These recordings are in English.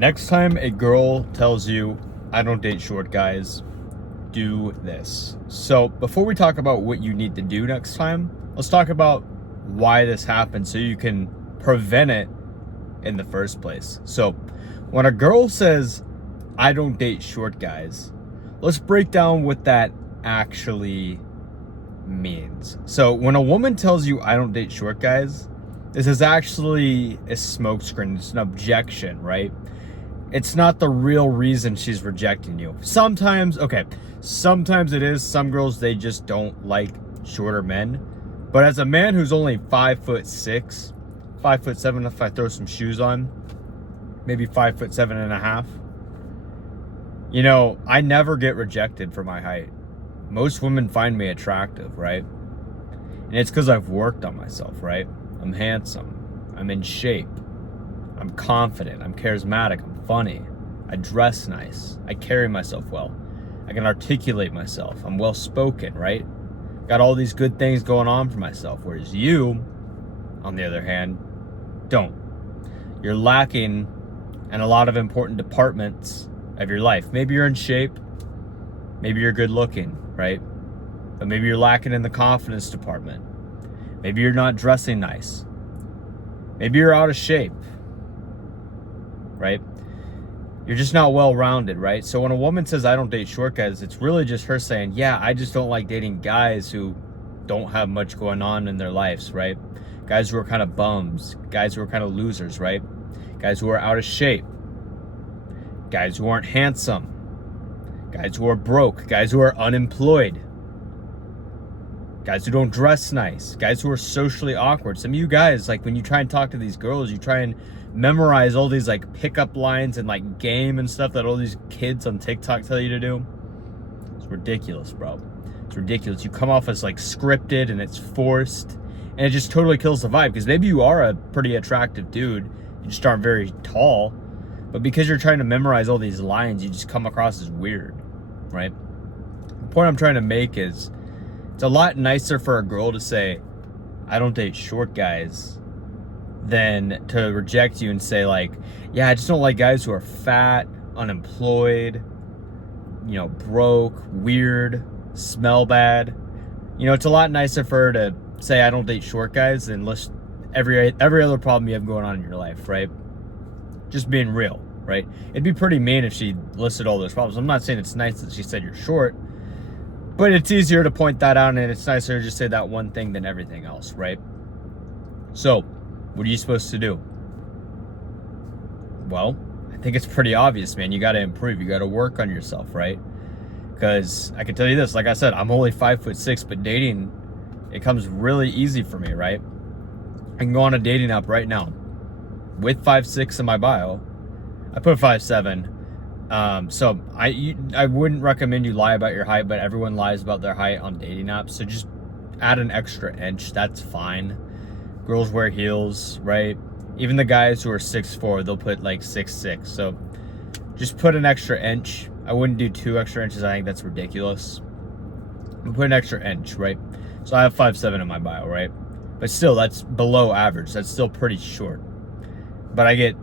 Next time a girl tells you, I don't date short guys, do this. So before we talk about what you need to do next time, let's talk about why this happens so you can prevent it in the first place. So when a girl says, I don't date short guys, let's break down what that actually means. So when a woman tells you, I don't date short guys, this is actually a smokescreen. It's an objection, right? It's not the real reason she's rejecting you. Sometimes it is. Some girls, they just don't like shorter men. But as a man who's only 5'6", 5'7" if I throw some shoes on, maybe 5'7.5", you know, I never get rejected for my height. Most women find me attractive, right? And it's because I've worked on myself, right? I'm handsome. I'm in shape. I'm confident. I'm charismatic. I'm funny. I dress nice. I carry myself well. I can articulate myself. I'm well spoken, right? Got all these good things going on for myself. Whereas you, on the other hand, don't. You're lacking in a lot of important departments of your life. Maybe you're in shape. Maybe you're good looking, right? But maybe you're lacking in the confidence department. Maybe you're not dressing nice. Maybe you're out of shape, right? You're just not well-rounded, right? So when a woman says, I don't date short guys, it's really just her saying, yeah, I just don't like dating guys who don't have much going on in their lives, right? Guys who are kind of bums, guys who are kind of losers, right? Guys who are out of shape, guys who aren't handsome, guys who are broke, guys who are unemployed, guys who don't dress nice, guys who are socially awkward. Some of you guys, like when you try and talk to these girls, you try and memorize all these like pickup lines and like game and stuff that all these kids on TikTok tell you to do. It's ridiculous, bro. It's ridiculous. You come off as like scripted and it's forced, and it just totally kills the vibe. Because maybe you are a pretty attractive dude, you just aren't very tall, but because you're trying to memorize all these lines, you just come across as weird, right? The point I'm trying to make is it's a lot nicer for a girl to say, I don't date short guys, than to reject you and say like, yeah, I just don't like guys who are fat, unemployed, you know, broke, weird, smell bad. You know, it's a lot nicer for her to say, I don't date short guys, than list every other problem you have going on in your life, right? Just being real, right? It'd be pretty mean if she listed all those problems. I'm not saying it's nice that she said you're short, but it's easier to point that out, and it's nicer to just say that one thing than everything else, right? So what are you supposed to do? Well, I think it's pretty obvious, man. You got to improve. You got to work on yourself, right? Because I can tell you this, like I said, I'm only 5'6", but dating, it comes really easy for me, right? I can go on a dating app right now with 5'6" in my bio. I put 5'7". So I wouldn't recommend you lie about your height, but everyone lies about their height on dating apps. So just add an extra inch. That's fine. Girls wear heels, right? Even the guys who are 6'4", they'll put like 6'6". So just put an extra inch. I wouldn't do 2 extra inches. I think that's ridiculous. Put an extra inch, right? So I have 5'7" in my bio, right? But still, that's below average. That's still pretty short. But I get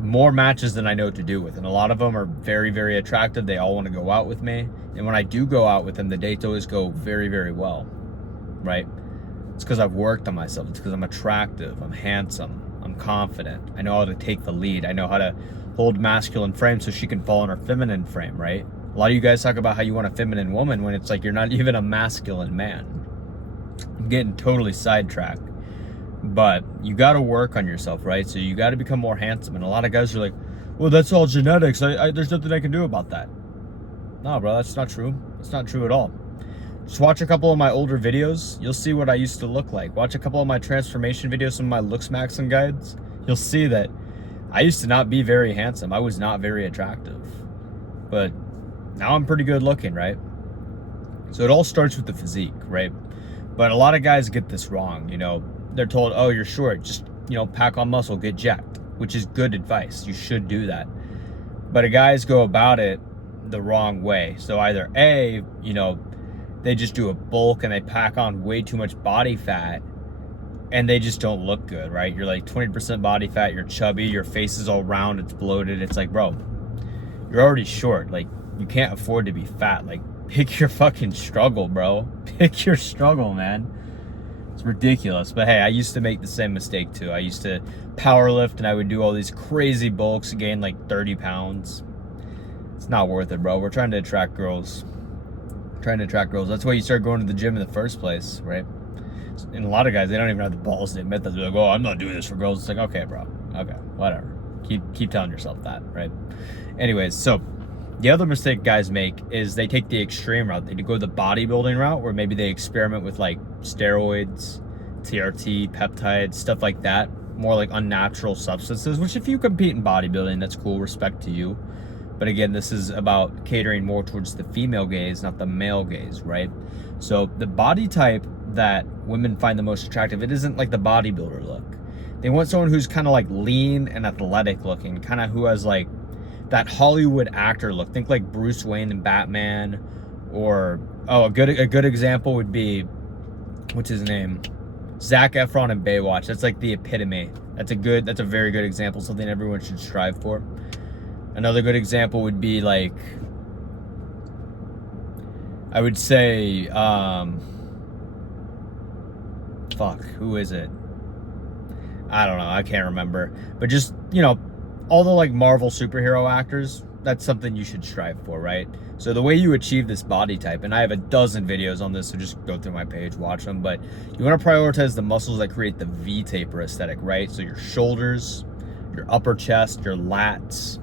more matches than I know what to do with. And a lot of them are very, very attractive. They all want to go out with me. And when I do go out with them, the dates always go very, very well, right? It's because I've worked on myself. It's because I'm attractive. I'm handsome. I'm confident. I know how to take the lead. I know how to hold masculine frame so she can fall in her feminine frame, right? A lot of you guys talk about how you want a feminine woman when it's like you're not even a masculine man. I'm getting totally sidetracked. But you got to work on yourself, right? So you got to become more handsome. And a lot of guys are like, well, that's all genetics. There's nothing I can do about that. No, bro, that's not true. It's not true at all. Just watch a couple of my older videos. You'll see what I used to look like. Watch a couple of my transformation videos, some of my looks maxing guides. You'll see that I used to not be very handsome. I was not very attractive. But now I'm pretty good looking, right? So it all starts with the physique, right? But a lot of guys get this wrong, you know. They're told, oh, you're short. Just, you know, pack on muscle, get jacked, which is good advice. You should do that. But guys go about it the wrong way. So either A, you know, they just do a bulk and they pack on way too much body fat and they just don't look good, right? You're like 20% body fat, you're chubby, your face is all round, it's bloated. It's like, bro, you're already short. Like, you can't afford to be fat. Like, pick your fucking struggle, bro. Pick your struggle, man. It's ridiculous. But hey, I used to make the same mistake too. I used to power lift and I would do all these crazy bulks, gain like 30 pounds. It's not worth it, bro. We're trying to attract girls. That's why you start going to the gym in the first place, right? And a lot of guys, they don't even have the balls to admit that. They're like, oh, I'm not doing this for girls. It's like, okay, bro. Okay, whatever. Keep telling yourself that, right? Anyways, so the other mistake guys make is they take the extreme route. They go the bodybuilding route where maybe they experiment with like steroids, TRT, peptides, stuff like that. More like unnatural substances, which if you compete in bodybuilding, that's cool, respect to you. But again, this is about catering more towards the female gaze, not the male gaze, right? So the body type that women find the most attractive, it isn't like the bodybuilder look. They want someone who's kind of like lean and athletic looking, kind of who has like that Hollywood actor look. Think like Bruce Wayne in Batman, or a good example would be, what's his name? Zac Efron in Baywatch. That's like the epitome. That's a very good example, something everyone should strive for. Another good example would be like, I would say, who is it? I don't know, I can't remember. But just, you know, all the like Marvel superhero actors, that's something you should strive for, right? So the way you achieve this body type, and I have a dozen videos on this, so just go through my page, watch them, but you want to prioritize the muscles that create the V-taper aesthetic, right? So your shoulders, your upper chest, your lats,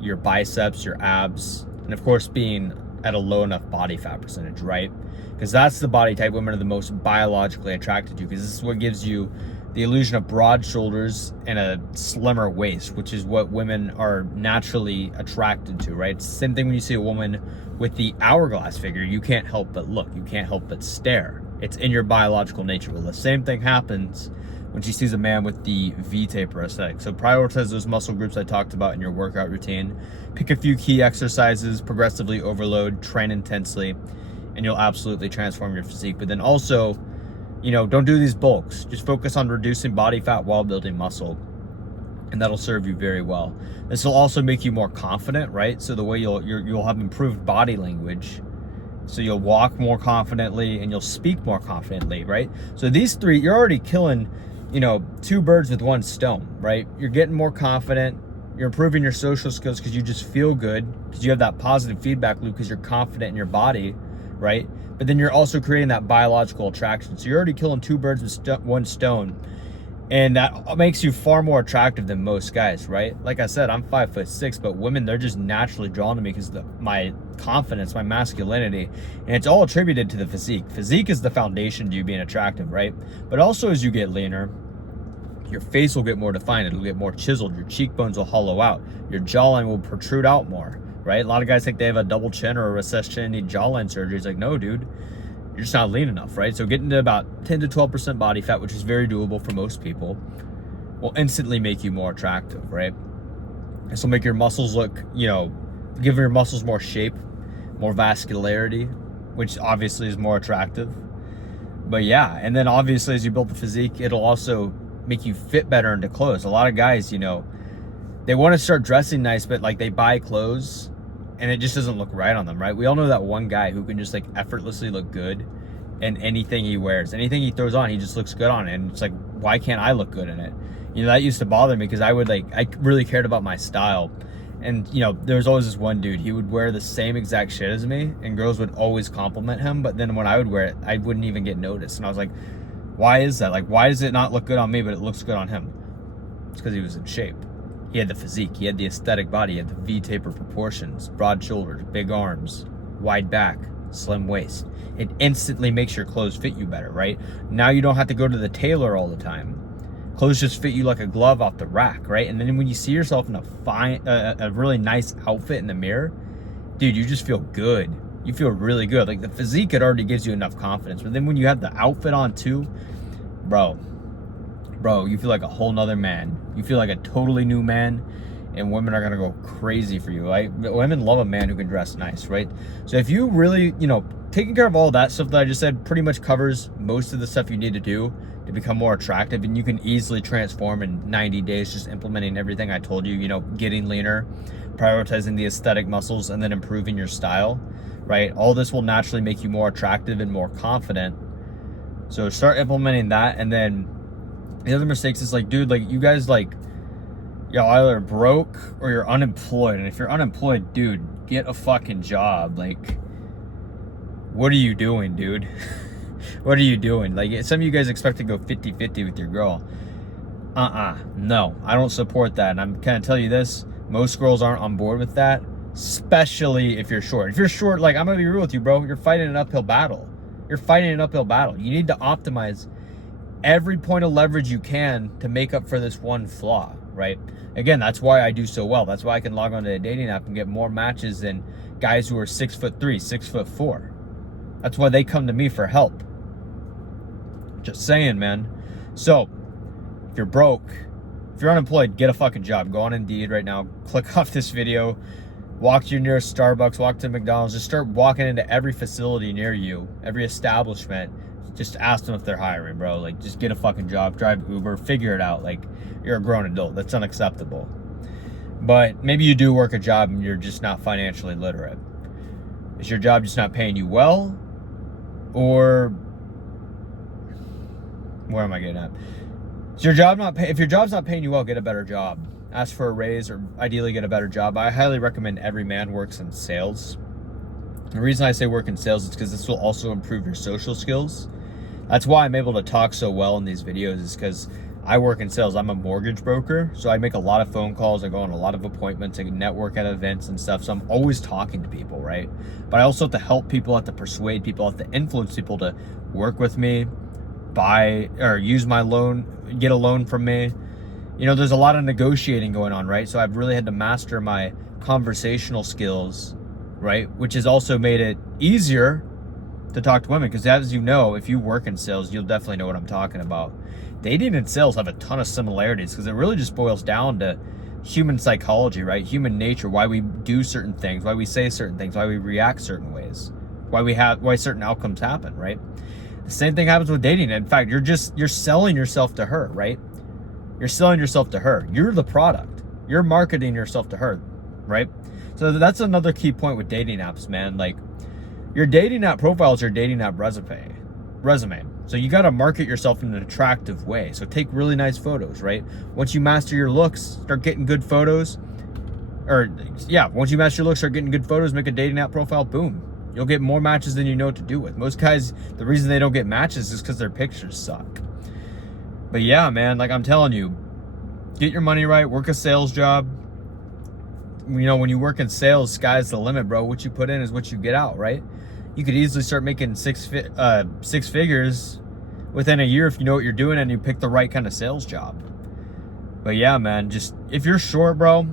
your biceps, your abs, and of course being at a low enough body fat percentage, right? Because that's the body type women are the most biologically attracted to, because this is what gives you the illusion of broad shoulders and a slimmer waist, which is what women are naturally attracted to, right? It's the same thing when you see a woman with the hourglass figure. You can't help but look, you can't help but stare. It's in your biological nature. Well, the same thing happens when she sees a man with the V-taper aesthetic. So prioritize those muscle groups I talked about in your workout routine. Pick a few key exercises, progressively overload, train intensely, and you'll absolutely transform your physique. But then also, you know, don't do these bulks. Just focus on reducing body fat while building muscle, and that'll serve you very well. This will also make you more confident, right? So the way you'll have improved body language. So you'll walk more confidently and you'll speak more confidently, right? So these three, you're already killing, you know, two birds with one stone, right? You're getting more confident. You're improving your social skills because you just feel good, because you have that positive feedback loop because you're confident in your body, right? But then you're also creating that biological attraction. So you're already killing two birds with one stone. And that makes you far more attractive than most guys, right? Like I said, I'm 5'6", but women, they're just naturally drawn to me because my confidence, my masculinity, and it's all attributed to the physique. Physique is the foundation to you being attractive, right? But also as you get leaner, your face will get more defined. It'll get more chiseled. Your cheekbones will hollow out. Your jawline will protrude out more, right? A lot of guys think they have a double chin or a recessed chin and need jawline surgery. It's like, no, dude. You're just not lean enough, right? So getting to about 10 to 12% body fat, which is very doable for most people, will instantly make you more attractive, right? This will make your muscles look, you know, give your muscles more shape, more vascularity, which obviously is more attractive. But yeah, and then obviously as you build the physique, it'll also make you fit better into clothes. A lot of guys, you know, they want to start dressing nice, but like they buy clothes and it just doesn't look right on them, right? We all know that one guy who can just like effortlessly look good in anything he wears. Anything he throws on, he just looks good on it. And it's like, why can't I look good in it? You know, that used to bother me because I really cared about my style. And, you know, there was always this one dude, he would wear the same exact shit as me and girls would always compliment him. But then when I would wear it, I wouldn't even get noticed. And I was like, why is that? Like, why does it not look good on me, but it looks good on him? It's because he was in shape. He had the physique, he had the aesthetic body, he had the V-taper proportions, broad shoulders, big arms, wide back, slim waist. It instantly makes your clothes fit you better, right? Now you don't have to go to the tailor all the time. Clothes just fit you like a glove off the rack, right? And then when you see yourself in a really nice outfit in the mirror, dude, you just feel good. You feel really good. Like the physique, it already gives you enough confidence. But then when you have the outfit on too, bro, you feel like a whole nother man. You feel like a totally new man, and women are gonna go crazy for you, right? Women love a man who can dress nice, right? So if you really, you know, taking care of all that stuff that I just said pretty much covers most of the stuff you need to do to become more attractive, and you can easily transform in 90 days just implementing everything I told you, you know, getting leaner, prioritizing the aesthetic muscles, and then improving your style, right? All this will naturally make you more attractive and more confident. So start implementing that. And then the other mistakes is like, dude, like you guys like, y'all either broke or you're unemployed. And if you're unemployed, dude, get a fucking job. Like, what are you doing, dude? What are you doing? Like, some of you guys expect to go 50-50 with your girl. No, I don't support that. And I'm kind of tell you this, most girls aren't on board with that, especially if you're short. If you're short, like, I'm going to be real with you, bro. You're fighting an uphill battle. You're fighting an uphill battle. You need to optimize every point of leverage you can to make up for this one flaw, right? Again, that's why I do so well. That's why I can log onto a dating app and get more matches than guys who are 6'3", 6'4". That's why they come to me for help. Just saying, man. So, if you're broke, if you're unemployed, get a fucking job. Go on Indeed right now. Click off this video. Walk to your nearest Starbucks. Walk to McDonald's. Just start walking into every facility near you, every establishment. Just ask them if they're hiring, bro. Like, just get a fucking job. Drive Uber. Figure it out. Like, you're a grown adult. That's unacceptable. But maybe you do work a job and you're just not financially literate. Is your job just not paying you well? Or where am I getting at? Is your job not if your job's not paying you well, get a better job. Ask for a raise or ideally get a better job. I highly recommend every man works in sales. The reason I say work in sales is because this will also improve your social skills. That's why I'm able to talk so well in these videos, is because I work in sales. I'm a mortgage broker, so I make a lot of phone calls. I go on a lot of appointments. I network at events and stuff, so I'm always talking to people, right? But I also have to help people, I have to persuade people, I have to influence people to work with me, buy or use my loan, get a loan from me. You know, there's a lot of negotiating going on, right? So I've really had to master my conversational skills, right? Which has also made it easier to talk to women, because as you know, if you work in sales, you'll definitely know what I'm talking about. Dating and sales have a ton of similarities, because it really just boils down to human psychology, right? Human nature, why we do certain things, why we say certain things, why we react certain ways, why certain outcomes happen, right? The same thing happens with dating. In fact, you're selling yourself to her, right? You're selling yourself to her. You're the product. You're marketing yourself to her, right? So that's another key point with dating apps, man. Like, your dating app profile is your dating app resume. So you got to market yourself in an attractive way. So take really nice photos, right? Once you master your looks, start getting good photos. Once you master your looks, start getting good photos, make a dating app profile, boom. You'll get more matches than you know what to do with. Most guys, the reason they don't get matches is because their pictures suck. But yeah, man, like I'm telling you, get your money right, work a sales job. You know, when you work in sales, sky's the limit, bro. What you put in is what you get out, right? You could easily start making six figures within a year if you know what you're doing and you pick the right kind of sales job. But yeah, man, just if you're short, bro,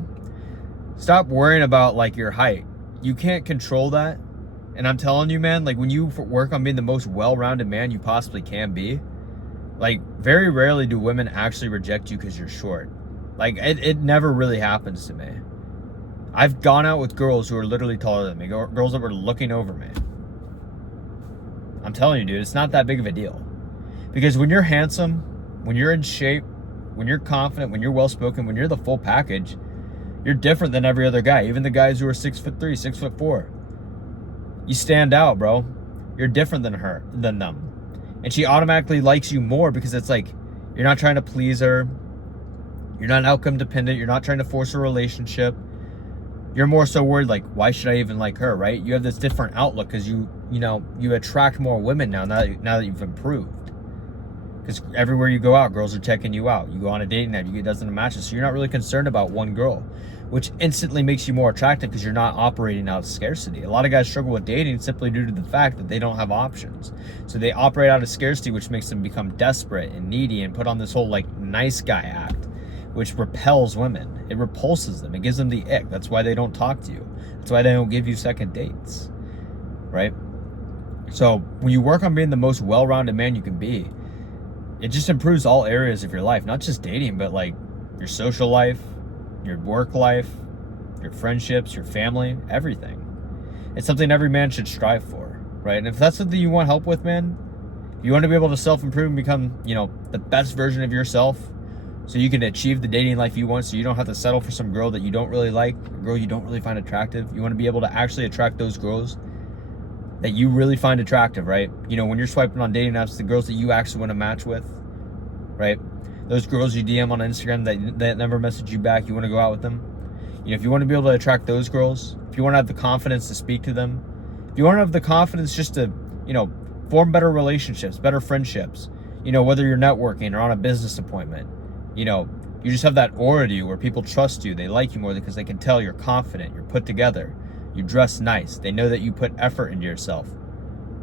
stop worrying about like your height. You can't control that. And I'm telling you, man, like when you work on being the most well-rounded man you possibly can be, like very rarely do women actually reject you because you're short. Like it never really happens to me. I've gone out with girls who are literally taller than me, girls that were looking over me. I'm telling you, dude, it's not that big of a deal. Because when you're handsome, when you're in shape, when you're confident, when you're well-spoken, when you're the full package, you're different than every other guy. Even the guys who are 6'3", 6'4". You stand out, bro. You're different than them. And she automatically likes you more because it's like, you're not trying to please her. You're not outcome dependent. You're not trying to force a relationship. You're more so worried, like, why should I even like her, right? You have this different outlook because you attract more women now that you've improved. Because everywhere you go out, girls are checking you out. You go on a dating app, you get dozens of matches. So you're not really concerned about one girl, which instantly makes you more attractive because you're not operating out of scarcity. A lot of guys struggle with dating simply due to the fact that they don't have options. So they operate out of scarcity, which makes them become desperate and needy and put on this whole like nice guy act, which repels women. It repulses them. It gives them the ick. That's why they don't talk to you. That's why they don't give you second dates, right? So when you work on being the most well-rounded man you can be, it just improves all areas of your life, not just dating, but like your social life, your work life, your friendships, your family, everything. It's something every man should strive for, right? And if that's something you want help with, man, if You want to be able to self-improve and become, you know, the best version of yourself so you can achieve the dating life you want, so you don't have to settle for some girl that you don't really like, a girl you don't really find attractive. You want to be able to actually attract those girls that you really find attractive, right? You know, when you're swiping on dating apps, the girls that you actually want to match with, right? Those girls you DM on Instagram that never message you back, you want to go out with them. You know, if you want to be able to attract those girls, if you want to have the confidence to speak to them, if you want to have the confidence just to, you know, form better relationships, better friendships, you know, whether you're networking or on a business appointment, you know, you just have that aura to you where people trust you. They like you more because they can tell you're confident, you're put together, you dress nice. They know that you put effort into yourself,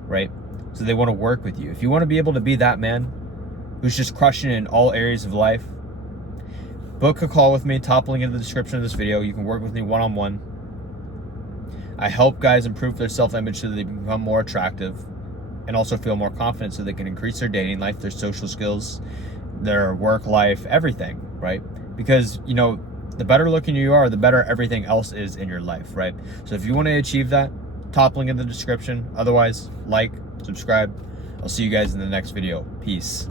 right? So they want to work with you. If you want to be able to be that man who's just crushing it in all areas of life, book a call with me, top link in the description of this video. You can work with me one-on-one. I help guys improve their self-image so that they become more attractive and also feel more confident so they can increase their dating life, their social skills, their work life, everything, right? Because, you know, the better looking you are, the better everything else is in your life, right? So if you want to achieve that, top link in the description. Otherwise, like, subscribe. I'll see you guys in the next video. Peace.